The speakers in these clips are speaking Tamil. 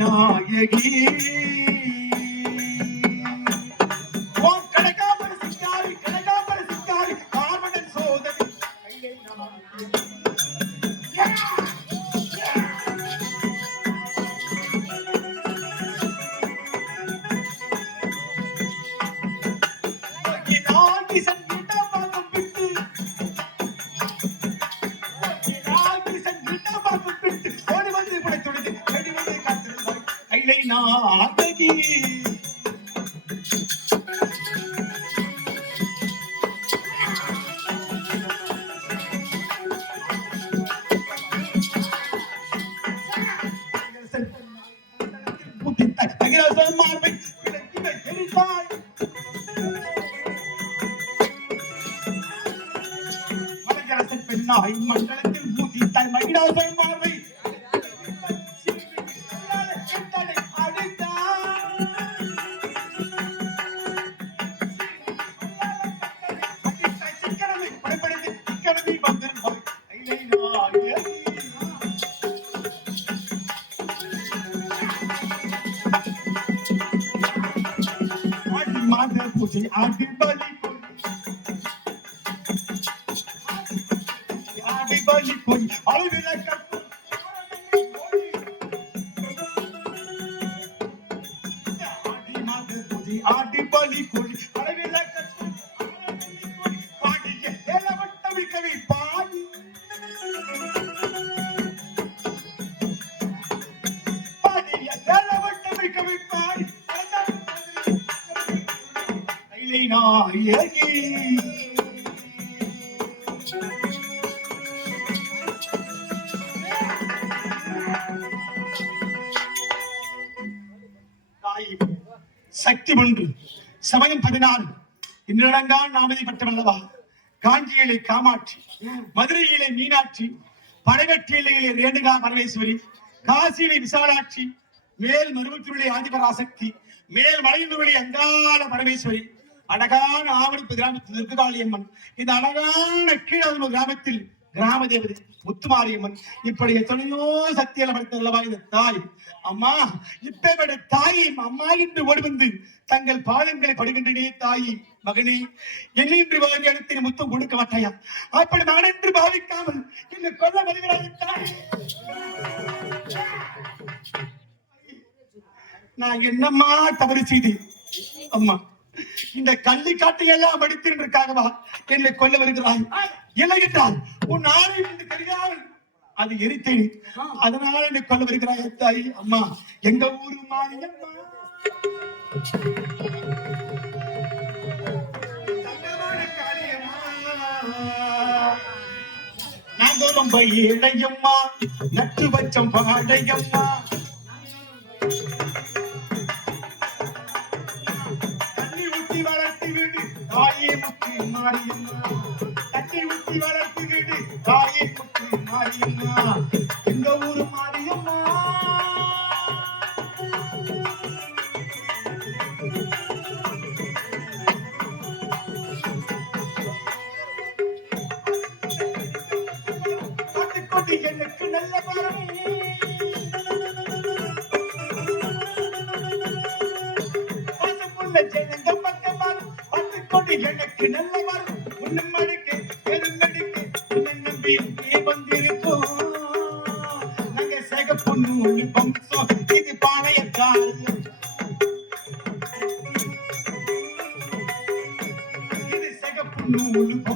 நாயகி I'll give கைலை சக்தி ஒன்று. சமயம் பதினாறு. இன்னிடங்கால் நாமதி பட்டவல்லவா காஞ்சியிலே காமாட்சி மதுரையிலே மீனாட்சி படவெட்டியிலே ரேணுகா பரமேஸ்வரி காசியிலே விசாலாட்சி மேல் மருவத்தூரிலே ஆதிபராசக்தி மேல் மலையினுடைய அங்காள பரமேஸ்வரி அழகான ஆவணிப்பு கிராமத்தில் இருக்குகாளியம்மன் இந்த அழகான கீழ கிராமத்தில் கிராம தேவதை முத்துமாரியம்மன் இப்படி எத்தனையோ சக்தியில படைத்தல்லவா இந்த தாய். அம்மா இப்பேற்பட்ட தாயை அம்மா என்று ஓடி வந்து தங்கள் பாதங்களை படுகின்றனே தாயி மகனே. என்னென்று வாங்கி அடுத்து முத்தம் கொடுக்க மாட்டாயா? அப்படி மகன் என்று பாவிக்காமல் என்னை கொல்ல வருகிறாய் தாய். நான் என்னம்மா தவறு செய்தேன்? அம்மா இந்த கள்ளி காட்டை எல்லாம் படித்திருக்காகவா என்னை கொல்ல வருகிறாய். இல்லை என்றால் உன் ஆணை என்று தெரியாமல் அது எரித்தேன். அதனால என்னை கொல்ல வருகிறாய் தாய் அம்மா எங்க ஊரு மாரியம்மா? நகரம் காளியம்மா. நட்டு பச்சம் பாடையம்மா. மாரியம்மா தண்ணி ஊத்தி வளர்த்துக்கிட்டு தாயை தாயே முத்தி மாரியம்மா எங்க ஊரு மாரியம்மா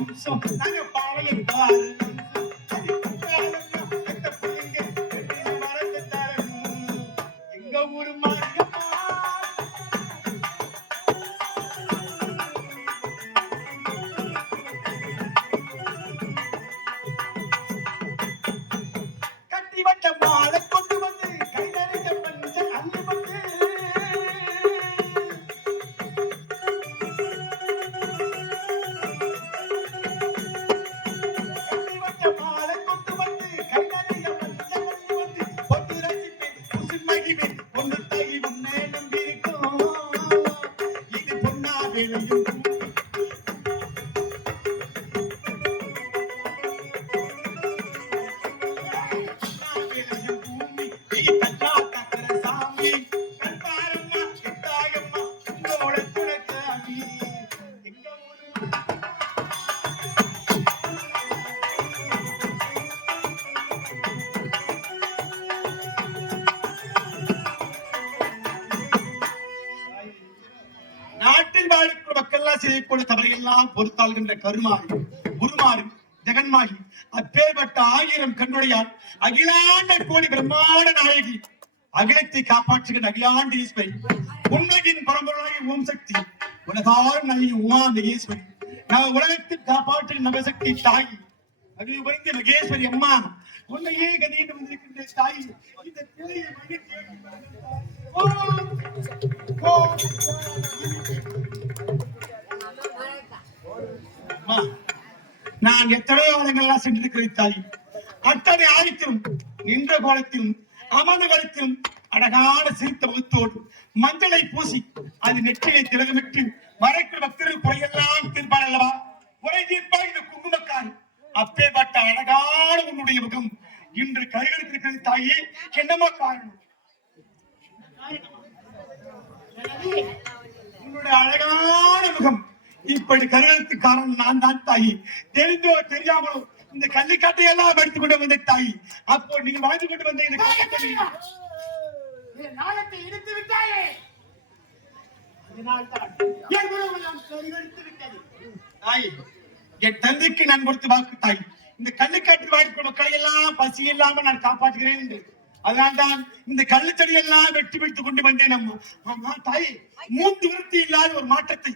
நாங்க பாளையக்காரர் பேராசிரியை போல தவறையெல்லாம் பொறுத்தாள்கின்ற கருமாறு குருமாறு ஜெகன்மாகி அப்பேற்பட்ட ஆயிரம் கண்ணுடையார் அகிலாண்ட கோடி பிரம்மாண்ட நாயகி அகிலத்தை காப்பாற்றுகின்ற அகிலாண்ட ஈஸ்வரி உண்மையின் பரம்பராகி ஓம் சக்தி உலகார் நாயகி உமாந்த ஈஸ்வரி நான் உலகத்தில் காப்பாற்றுகிற நவசக்தி தாய் அது உபரிந்த மகேஸ்வரி அம்மா உன்னையே கதியிட்டு வந்திருக்கின்ற தாய் இந்த பிள்ளையை மன்னித்து ஓம் ஓம் நான் எத்தனையோ இடங்கள்லாம் சென்றிருக்கிறேன் தாய் அத்தனை ஆயத்திலும் நின்ற கோலத்திலும் அமர்ந்த கோலத்திலும் அழகான சிரித்த முகத்தோடு மஞ்சளை பூசி அது நெற்றியை திலகமிட்டு மறைக்கிற பக்தர்கள் குறையெல்லாம் தீர்ப்பார் அல்லவா? குறை தீர்ப்பார் இந்த குங்குமக்கார் அப்பேற்பட்ட அழகான உன்னுடைய முகம். இன்று கைகளுக்கு தாயே என்னமா காரணம்? உன்னுடைய அழகான முகம். இப்படி கருகளுக்கு காரணம் நான் தான் தாயி. தெரிந்தோ தெரியாமலோ இந்த கள்ளிக்காட்டை எல்லாம் எடுத்துக் கொண்டு வந்த தாயி. அப்போ நீங்க வாழ்ந்து கொண்டு வந்த இந்த நாளத்தை இடித்து விட்டாயே. அதனால்தான் என் குருவெல்லாம் சரிவெடுத்து விட்டது. தாய் என் தந்தைக்கு நான் கொடுத்து வாக்கு தாய். இந்த கள்ளுக்காட்டில் வாழ்க்கை மக்களை எல்லாம் பசி இல்லாம நான் காப்பாற்றுகிறேன் என்று. அதனால்தான் இந்த கள்ளுச்செடி எல்லாம் வெட்டி வைத்துக் கொண்டு வந்தேன் அம்மா. தாய் மூன்று விருத்தி இல்லாத ஒரு மாற்றத்தை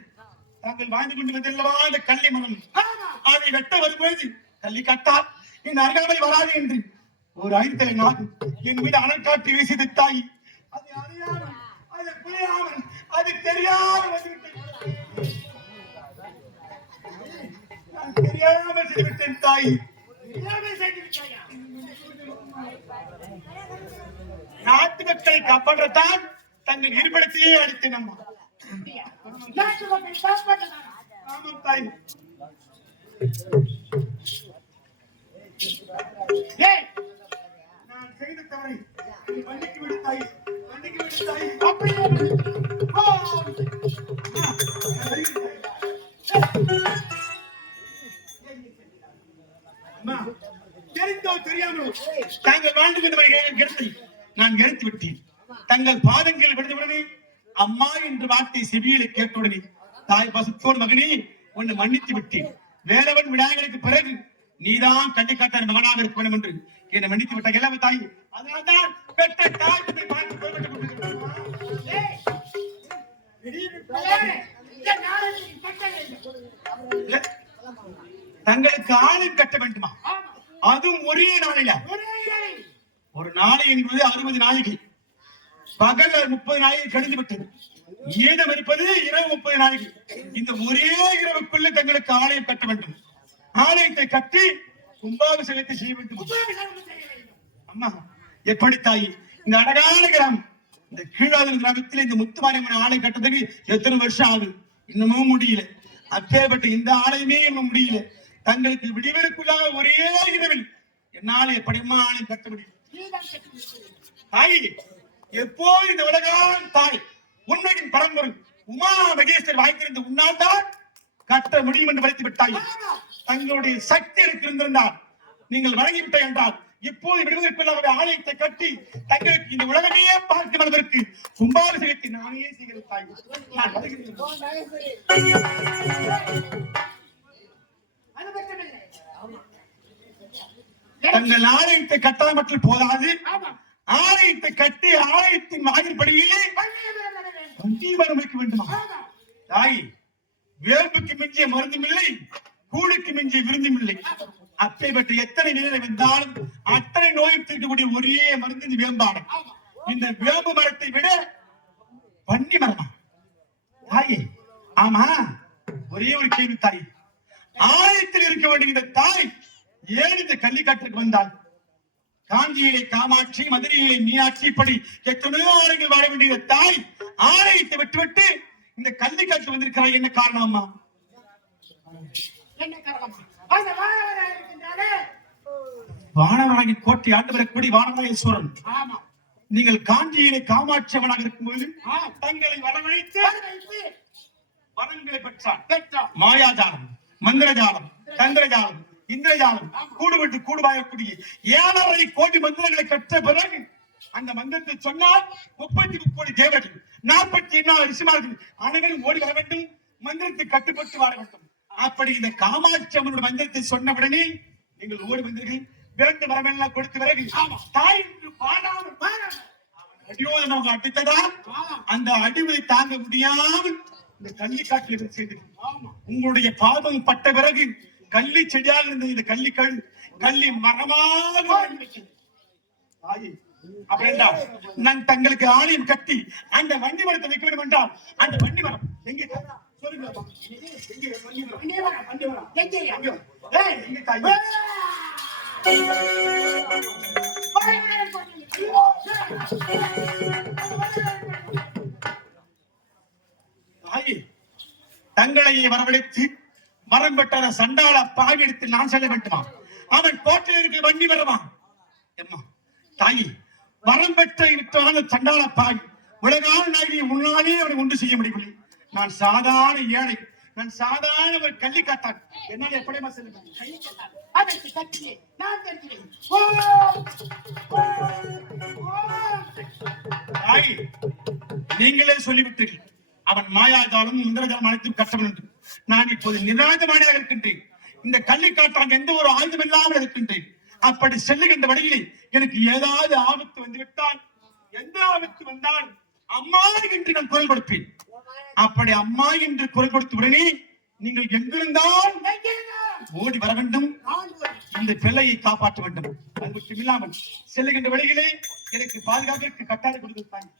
தாங்கள் வாழ்ந்து கொண்டு வந்தல்லவா இந்த கள்ளி மனம். அதை வெட்ட வரும்போது கள்ளி கட்டால் இந்த அருகாமை வராது என்று. ஒரு ஐந்தலை நாடு என் மீது அனல் காட்டி வீசியது தாய். அது அறியாமல் அது புரியாமல் அது தெரியாமல் வந்துவிட்டேன் தெரியாமல் செய்துவிட்டேன் தாய். நாட்டு மக்களை காப்பாற்றத்தான் தங்கள் இருப்பிடத்தையே அடித்தேன் அம்மா. அப்படியா? நாட்டு நான் செய்த தவறை நீ விடு தாய் மன்னித்து விடு தாய் தெரிந்தோ தெரியாமலோ தாங்கள் வாழ்ந்து கொண்டு வருகிற நான் எடுத்து விட்டேன் தங்கள் பாதங்கள் விழுந்தவுடனே அம்மா என்ற வார்த்தை செவியில கேட்டவுடனே தாய் பசுத்தோடு மகனே உன்னை மன்னித்து விட்டேன். வேலவன் விநாயகருக்கு பிறகு நீதான் கண்டிக்காட்டான் மகனாக இருக்க வேண்டும் என்று என்னை மன்னித்து விட்டாய். எல்லாமே தாய் அதனால்தான் பெற்ற தாய் பார்த்து கட்ட? தங்களுக்கு ஆளும் கட்ட வேண்டுமா? அதுவும் ஒரே நாளில. ஒரு. நாளை என்பது அறுபது நாளைக்கு பகல் முப்பது நாளைக்கு கழிந்து விட்டது. மீதம் இருப்பது இரவு முப்பது நாளைக்கு இந்த ஒரே இரவுக்குள்ள தங்களுக்கு ஆலயம் கட்ட வேண்டும். ஆலயத்தை கட்டி கும்பாபிஷேகத்தை செய்ய வேண்டும். அம்மா எப்படி தாயி? இந்த அழகான கிராமம். இந்த கீழாதன கிராமத்தில் இந்த முத்துமாரியம்மன் ஆலயம் கட்டுறதுக்கு எத்தனை வருஷம் ஆகுது? இன்னமும் முடியல. அப்பேற்பட்ட இந்த ஆலயமே இன்னும் முடியல. தங்களுக்கு விடிவெடுக்குள்ளாக ஒரே இரவில் என்னால எப்படிமா ஆலயம் கட்ட முடியும்? தாயி எப்போ இந்த உலகான் தாய் உண்மையின் பரம்பரை உமா மகேஸ்வர் வாய்த்திருந்த உன்னால் தான் கட்ட முடியும் என்று வலித்து விட்டாய். தங்களுடைய சக்தி எனக்கு இருந்திருந்தால் நீங்கள் வழங்கிவிட்டாய் என்றால் இப்போது விடுவதற்குள்ளாக ஆலயத்தை கட்டி தங்களுக்கு இந்த உலகமே பார்க்கும் அளவிற்கு கும்பாபிஷேகத்தை நானே செய்கிறேன் தாய் நான் வருகிறேன். தங்கள் ஆலயத்தை கட்டால் போதாது. ஆலயத்தை கட்டி ஆலயத்தின் வாயிற்படியிலே வைக்க வேண்டுமா தாய் வேம்புக்கு மிஞ்சிய மருந்தும் இல்லை கூடுக்கு மிஞ்சிய விருந்தும் இல்லை. அப்பேற்பட்ட எத்தனை நிலை வந்தாலும் அத்தனை நோயும் தீர்க்கக்கூடிய ஒரே மருந்து இந்த வேம்பாடம் இந்த வேம்பு மரத்தை விட பன்னி மரமா? தாயே ஆமா ஒரே ஒரு கேள்வி தாய். ஆலயத்தில் இருக்க வேண்டிய இந்த தாய் ஏன் இந்த கள்ளிக்காட்டுக்கு வந்தாள்? காஞ்சியிலே காமாட்சி மதுரையிலே மீனாட்சி இப்படி எத்தனையோ ஆலயங்கள் வாழ வேண்டிய தாய் ஆலயத்தை விட்டுவிட்டு இந்த கல்வி காட்டு வந்திருக்கிறாய். என்ன காரணமா என்ன காரணமா? வானவராகின் கோட்டை ஆண்டு வரக்கூடிய வானவராயேஸ்வரன் ஆமா. நீங்கள் காஞ்சியிலே காமாட்சியவனாக இருக்கும்போது. தங்களை வரவழைத்து வரன்களை பெற்றான் பெற்றோம். மாயாஜாலம் மந்திரஜாலம் தந்திரஜாலம் இந்திரஜாலம் கூடுபட்டு கூடுபாயக்கூடிய ஏழரை கோடி மந்திரங்களை கற்ற பிறகு அந்த மந்திரத்தை சொன்னால் முப்பத்தி கோடி தேவர்கள் நாற்பத்தி எண்ணாயிரம் ரிஷிமார்கள் அனைவரும் ஓடி வர வேண்டும் மந்திரத்தை கட்டுப்பட்டு வர வேண்டும். அப்படி இந்த காமாட்சி அம்மனுடைய மந்திரத்தை சொன்னவுடனே நீங்கள் ஓடி வந்தீர்கள். வேண்டும் வரமெல்லாம் கொடுத்த பிறகு தாய் என்று பாடாமல் வானவர். அடியோதனம் அடித்ததால் அந்த அடிமை தாங்க முடியாமல் இந்த கள்ளி காட்டில் செய்தது. உங்களுடைய பாதம் பட்ட பிறகு கள்ளி செடியாக இருந்த இந்த கள்ளிக்கல் கள்ளி மரமாக ஆரம்பித்தது. தாயே, அப்ப என்ன? நான் தங்களுக்கு ஆலயம் கட்டி அந்த வண்டி மரத்தை வைக்க வேண்டும் என்றால் அந்த வண்டி மரம் எங்கே? தங்களை வரவழைத்து மரம் பெற்ற சண்டாள பாவி எடுத்து நான் செல்ல வேண்டுமா? அவன் கோட்டையில் இருக்க வண்டி வரமா? எம்மா தாயி வரம் பெற்ற விட்டான சண்டாள பாவி உலகான நாயகி முன்னாலே அவனை ஒன்று செய்ய முடியவில்லை. நான் சாதாரண ஏழை நான் சாதாரண ஒரு கள்ளி காத்தான் என்னால் எப்படிமா செல்ல முடியும்? அதற்கு கட்டியே நான் தருகிறேன். தாய் நீங்களே சொல்லிவிட்டீர்கள். அவன் மாயாஜாலும் இந்திரஜாலம் அனைத்தும் கஷ்டம் என்று. நான் இப்போது நிராஜமானதாக இருக்கின்றேன். இந்த கள்ளி எந்த ஒரு ஆயுதம் இல்லாமல் இருக்கின்றேன். அப்படி செல்லுகின்ற வழியில் எனக்கு ஏதாவது ஆபத்து வந்து விட்டால் எந்த ஆபத்து வந்தால் அம்மா என்று நான் குரல் கொடுப்பேன். அப்படி அம்மா என்று குரல் கொடுத்த உடனே நீங்கள் எங்கிருந்தால் ஓடி வர வேண்டும். இந்த பிள்ளையை காப்பாற்ற வேண்டும். அது மட்டும் இல்லாமல் செல்லுகின்ற வழிகளே எனக்கு பாதுகாப்பிற்கு கட்டாயம் கொடுத்திருப்பாங்க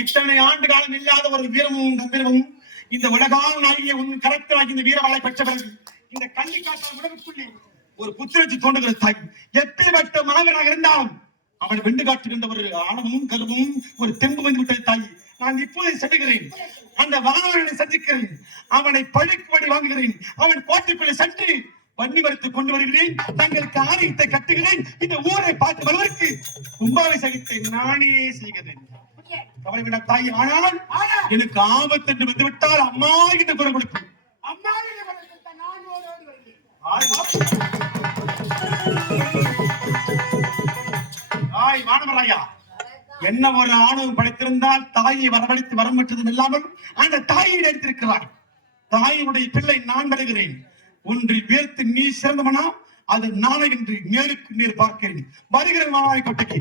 இத்தனை ஆண்டு காலம் இல்லாத ஒரு வீரமும் கம்பீரமும் இந்த உலகான நாயகியை உன் கரத்தில் இந்த வீரவாளை பெற்ற பிறகு இந்த கல்வி காட்டால் உடலுக்குள்ளே ஒரு புத்திரச்சி தோன்றுகிற தாய். எப்பேற்பட்ட மாணவனாக இருந்தாலும் அவள் வெண்டு காட்டுகின்ற ஒரு ஆணவமும் கருவமும் ஒரு தெம்பு வந்து விட்டது தாய். நான் இப்போது செல்லுகிறேன். அந்த வானவனை சந்திக்கிறேன். அவனை பழிக்கும்படி வாங்குகிறேன். அவன் கோட்டைக்குள்ளே சென்று வண்டி மறுத்து கொண்டு வருகிறேன். தங்களுக்கு ஆலயத்தை கட்டுகிறேன். இந்த ஊரை பார்த்து வருவதற்கு கும்பாபிஷேகத்தை நானே செய்கிறேன். கவலை தாய் ஆனால் எனக்கு ஆபத்து என்று வந்து விட்டால் அம்மா என்று குரல் கொடுக்கும் என்ன ஒரு ஆணவம் படைத்திருந்தால் தாயை வரவழைத்து வரமற்றதும் இல்லாமல் அந்த தாயை எடுத்திருக்கிறார் தாயினுடைய பிள்ளை நான் வருகிறேன் ஒன்றை வேர்த்து நீ சிறந்தவனா அது நாளை என்று நேருக்கு நேர் பார்க்கிறேன். வருகிறேன் மாணவாய் கொட்டைக்கு.